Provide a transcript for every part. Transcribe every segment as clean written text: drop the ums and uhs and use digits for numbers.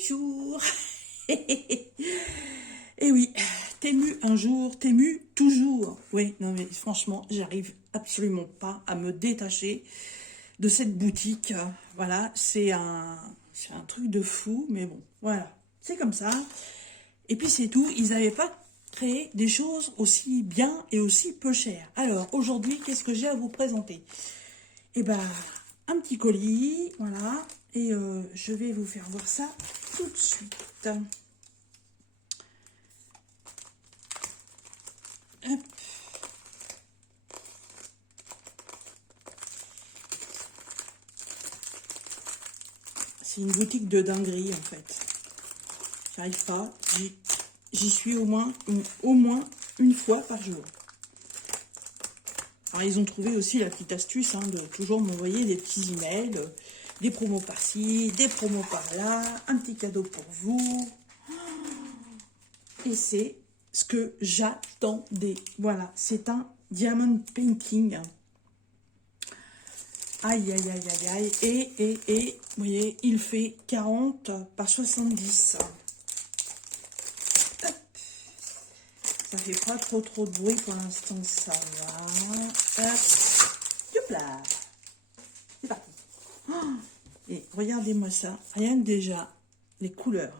Bonjour. Et oui, Temu un jour, Temu toujours. Oui, non mais franchement, j'arrive absolument pas à me détacher de cette boutique. Voilà, c'est un truc de fou, mais bon, voilà, c'est comme ça. Et puis c'est tout, ils n'avaient pas créé des choses aussi bien et aussi peu chères. Alors aujourd'hui, qu'est-ce que j'ai à vous présenter? Eh ben, un petit colis, voilà, et je vais vous faire voir ça tout de suite. Hop. C'est une boutique de dinguerie en fait. J'arrive pas, j'y suis au moins une fois par jour. Alors ils ont trouvé aussi la petite astuce de toujours m'envoyer des petits emails, des promos par-ci, des promos par-là, un petit cadeau pour vous. Et c'est ce que j'attendais. Voilà, c'est un diamond painting. Aïe, aïe, aïe, aïe, aïe. Et, vous voyez, il fait 40 par 70. Hop. Ça fait pas trop de bruit pour l'instant, ça va. Hop. Hop là. C'est parti. Oh. Et regardez-moi ça. Rien que déjà, les couleurs.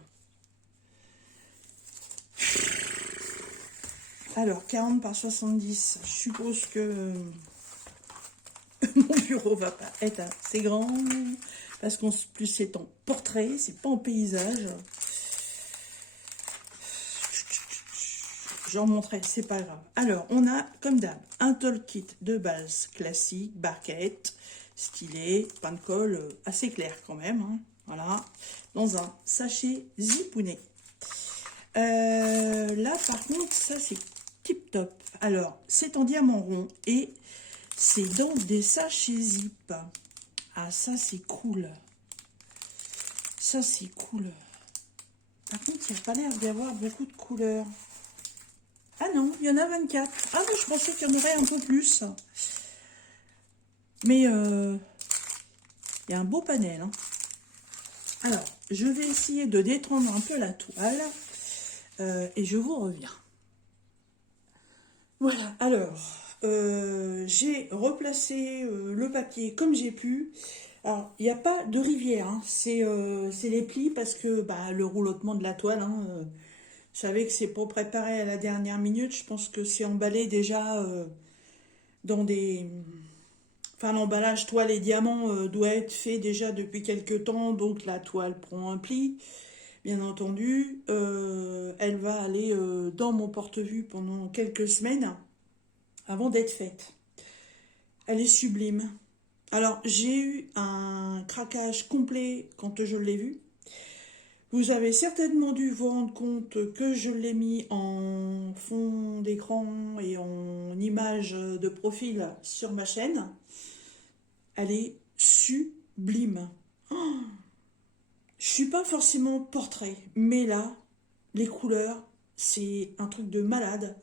Alors, 40 par 70, je suppose que mon bureau va pas être assez grand, parce qu'en plus c'est en portrait, c'est pas en paysage. J'en montrerai, c'est pas grave. Alors, on a, comme d'hab, un toolkit de base classique, barquette, stylé, pain de colle assez clair quand même, voilà, dans un sachet zipouné. Là, par contre, ça c'est tip top. Alors, c'est en diamant rond et c'est dans des sachets zip. Ah, ça c'est cool. Ça c'est cool. Par contre, il n'y a pas l'air d'y avoir beaucoup de couleurs. Ah non, il y en a 24. Ah oui, je pensais qu'il y en aurait un peu plus. Mais il y a un beau panel. Alors, je vais essayer de détendre un peu la toile. Et je vous reviens. Voilà, alors, j'ai replacé le papier comme j'ai pu. Alors, il n'y a pas de rivière, c'est les plis parce que le roulotement de la toile, je savais que c'est pas préparé à la dernière minute. Je pense que c'est emballé déjà dans des... Enfin, l'emballage toile et diamant doit être fait déjà depuis quelques temps, donc la toile prend un pli. Bien entendu, elle va aller dans mon porte-vue pendant quelques semaines avant d'être faite. Elle est sublime. Alors, j'ai eu un craquage complet quand je l'ai vue. Vous avez certainement dû vous rendre compte que je l'ai mis en fond d'écran et en image de profil sur ma chaîne. Elle est sublime. Oh, je suis pas forcément portrait, mais là, les couleurs, c'est un truc de malade.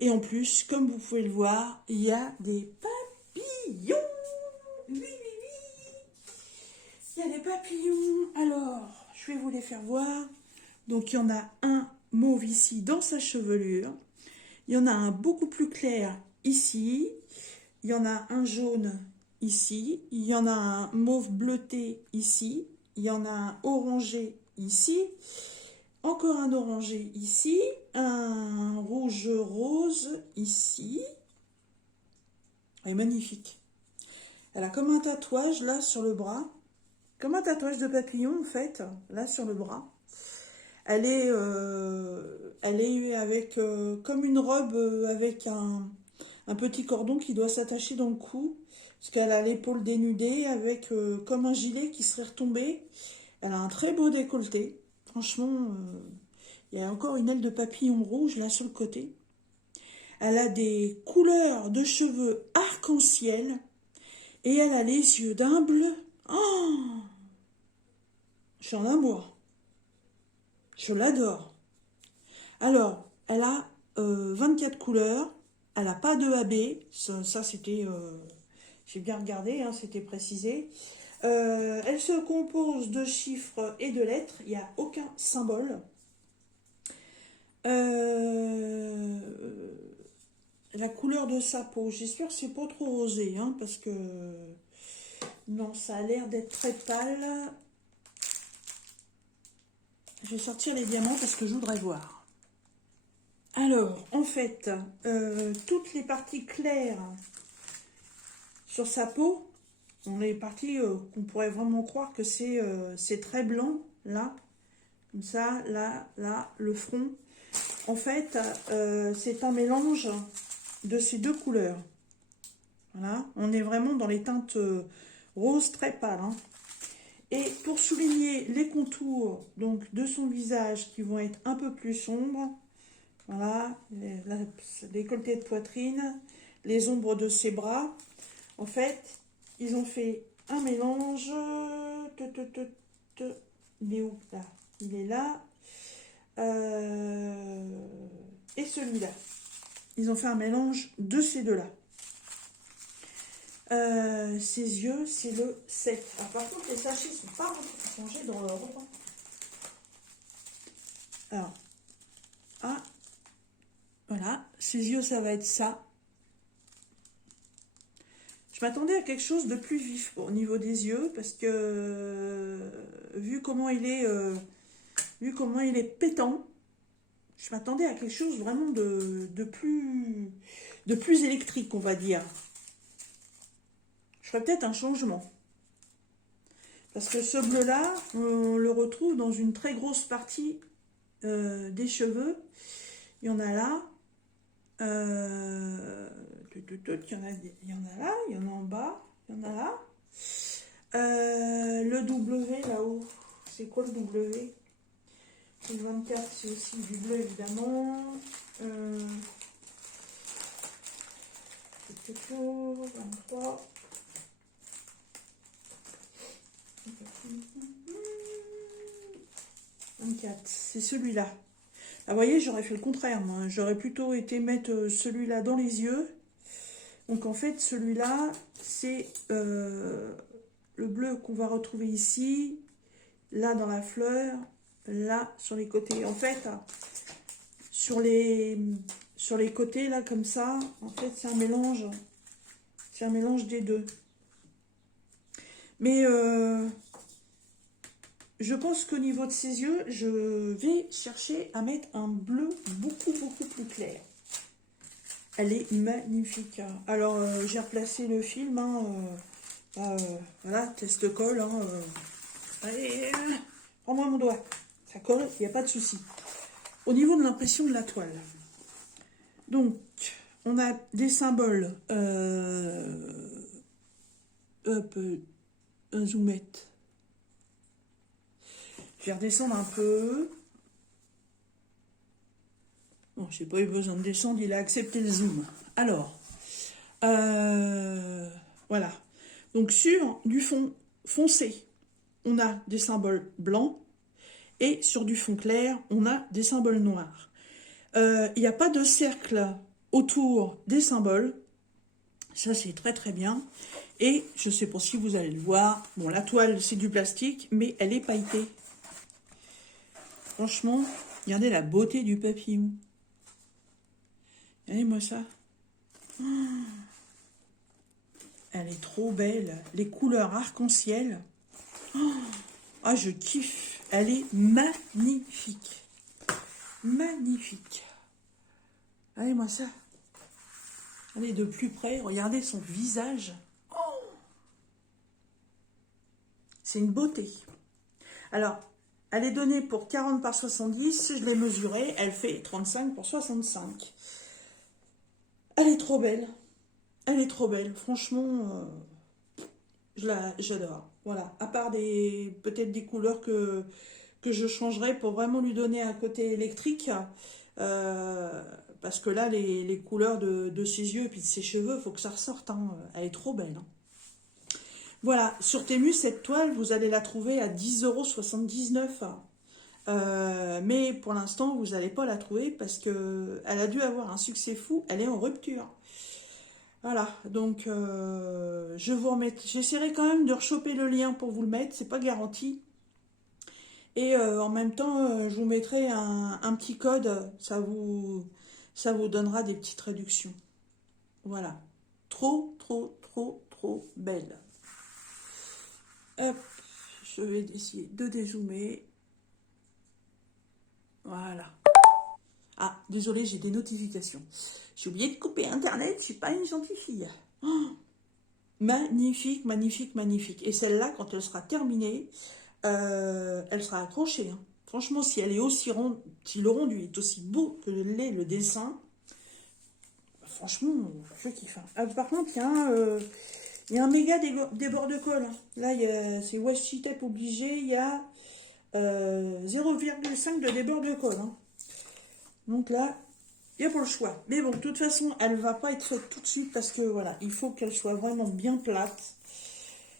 Et en plus, comme vous pouvez le voir, il y a des papillons. Oui, oui, oui. Il y a des papillons. Alors, je vais vous les faire voir. Donc, il y en a un mauve ici dans sa chevelure. Il y en a un beaucoup plus clair ici. Il y en a un jaune ici. Il y en a un mauve bleuté ici. Il y en a un orangé ici. Encore un orangé ici. Un rouge rose ici. Elle est magnifique. Elle a comme un tatouage là sur le bras. Comme un tatouage de papillon en fait, là sur le bras. Elle est avec comme une robe avec un petit cordon qui doit s'attacher dans le cou. Parce qu'elle a l'épaule dénudée avec comme un gilet qui serait retombé. Elle a un très beau décolleté. Franchement, il y a encore une aile de papillon rouge là sur le côté. Elle a des couleurs de cheveux arc-en-ciel. Et elle a les yeux d'un bleu. Oh, je suis en amour. Je l'adore. Alors, elle a 24 couleurs. Elle n'a pas de AB. Ça c'était... j'ai bien regardé, c'était précisé. Elle se compose de chiffres et de lettres. Il n'y a aucun symbole. La couleur de sa peau, j'espère que c'est pas trop rosé, hein, parce que non, ça a l'air d'être très pâle. Je vais sortir les diamants parce que je voudrais voir. Alors, en fait, toutes les parties claires sur sa peau, on les parties qu'on pourrait vraiment croire que c'est très blanc, là, comme ça, là, là, le front. En fait, c'est un mélange de ces deux couleurs. Voilà, on est vraiment dans les teintes roses très pâles, hein. Et pour souligner les contours donc, de son visage qui vont être un peu plus sombres, voilà, le décolleté de poitrine, les ombres de ses bras, en fait, ils ont fait un mélange. Il est où là? Il est là. Et celui-là. Ils ont fait un mélange de ces deux-là. Ses yeux, c'est le 7. Alors, par contre, les sachets ne sont pas rangés dans leur rang. Alors, ah, voilà, ses yeux, ça va être ça. Je m'attendais à quelque chose de plus vif au niveau des yeux, parce que vu comment il est pétant, je m'attendais à quelque chose vraiment de plus électrique, on va dire. Je ferais peut-être un changement. Parce que ce bleu-là, on le retrouve dans une très grosse partie des cheveux. Il y en a là. Il y en a là, il y en a en bas, il y en a là. Le W là-haut, c'est quoi le W? Le 24, c'est aussi du bleu évidemment. 23. 24, c'est celui-là. Ah, vous voyez, j'aurais fait le contraire, moi. J'aurais plutôt été mettre celui-là dans les yeux. Donc, en fait, celui-là, c'est le bleu qu'on va retrouver ici, là dans la fleur, là sur les côtés. En fait, sur les côtés, là, comme ça, en fait, c'est un mélange des deux. Mais je pense qu'au niveau de ses yeux, je vais chercher à mettre un bleu beaucoup, beaucoup plus clair. Elle est magnifique. Alors, j'ai replacé le film. Hein, voilà, test colle. Hein, allez, prends-moi mon doigt. Ça colle, il n'y a pas de souci. Au niveau de l'impression de la toile. Donc, on a des symboles. Hop, un zoomette. Je vais redescendre un peu. Bon, j'ai pas eu besoin de descendre, il a accepté le zoom. Alors, voilà. Donc sur du fond foncé, on a des symboles blancs. Et sur du fond clair, on a des symboles noirs. Il n'y a pas de cercle autour des symboles. Ça, c'est très très bien. Et je ne sais pas si vous allez le voir. Bon, la toile, c'est du plastique, mais elle est pailletée. Franchement, regardez la beauté du papillon. Regardez-moi ça. Elle est trop belle. Les couleurs arc-en-ciel. Ah, je kiffe. Elle est magnifique. Magnifique. Regardez-moi ça. Allez, de plus près, regardez son visage. Oh, c'est une beauté. Alors, elle est donnée pour 40 par 70. Je l'ai mesurée. Elle fait 35 pour 65. Elle est trop belle. Elle est trop belle. Franchement, j'adore. Voilà. À part peut-être des couleurs que je changerais pour vraiment lui donner un côté électrique. Parce que là, les couleurs de ses yeux et puis de ses cheveux, il faut que ça ressorte. Hein. Elle est trop belle. Hein. Voilà. Sur Temu, cette toile, vous allez la trouver à 10,79 €. Mais pour l'instant, vous n'allez pas la trouver parce qu'elle a dû avoir un succès fou. Elle est en rupture. Voilà, donc je vous remets, j'essaierai quand même de rechoper le lien pour vous le mettre, c'est pas garanti. Et en même temps, je vous mettrai un petit code, ça vous donnera des petites réductions. Voilà. Trop, trop, trop, trop belle. Hop, je vais essayer de dézoomer. Voilà. Ah, désolé, j'ai des notifications. J'ai oublié de couper Internet, je suis pas une gentille fille. Oh, magnifique, magnifique, magnifique. Et celle-là, quand elle sera terminée, elle sera accrochée, hein. Franchement, si elle est aussi ronde, si le rendu est aussi beau que l'est le dessin, franchement, je kiffe, hein. Ah, par contre, il y a un méga débord de colle, hein. Là, c'est washi tape obligé, il y a 0,5 de débord de colle, hein. Donc là, il n'y a pas le choix. Mais bon, de toute façon, elle ne va pas être faite tout de suite parce que voilà, il faut qu'elle soit vraiment bien plate.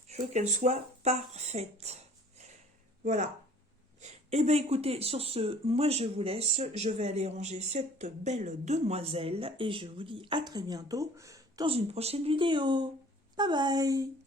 Il faut qu'elle soit parfaite. Voilà. Eh bien écoutez, sur ce, moi je vous laisse. Je vais aller ranger cette belle demoiselle et je vous dis à très bientôt dans une prochaine vidéo. Bye bye!